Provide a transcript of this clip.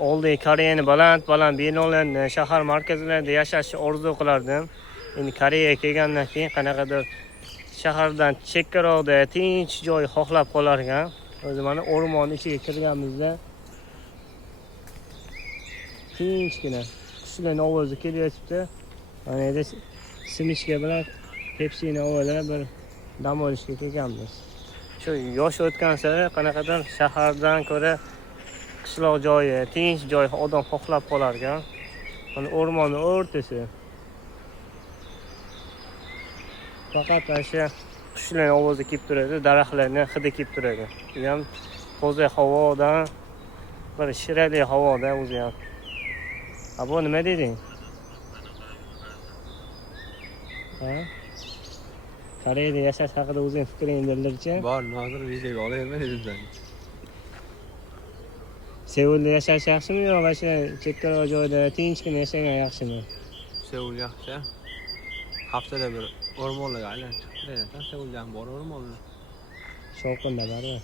Oldi Koreyani baland binolarni, shahar markazlarida yashashni orzu qilardim. Endi Koreyaga kelgandan keyin qanaqadir shahardan chekkaroqda tinch joy xohlab qolar ekan. O'zi mana o'rmon ichiga kirganimizda tinchgina qushlarning ovozi kelyapti. Mana endi simishka bilan Pepsi'ni ovozida bir dam olishga kelganmiz. Shu yosh o'tgan sari qanaqadir shahardan ko'ra qishloq joyi, tinch joy odam xohlab qolar ekan. Mana o'rmonning o'rtasi. Faqat o'sha qushlarning ovozi kelib turadi, daraxtlarning hidi kelib turadi. Bu ham toza havodan, bir shirali havoda o'zi ham. Bu nima deding? Ha? Koreyada yashash haqida o'zing fikring bildirchi? Bor, hozir videoga olaverman dedim seni. Seulda yashash yaxshimi yo o'sha chekkaroq joyda tinchgina yashagan yaxshimi? Seul yaxshi. Haftada bir o'rmonlarga aylanib chiqib kelasan. Seulda ham bor o'rmonlar. Shovqinda baribir.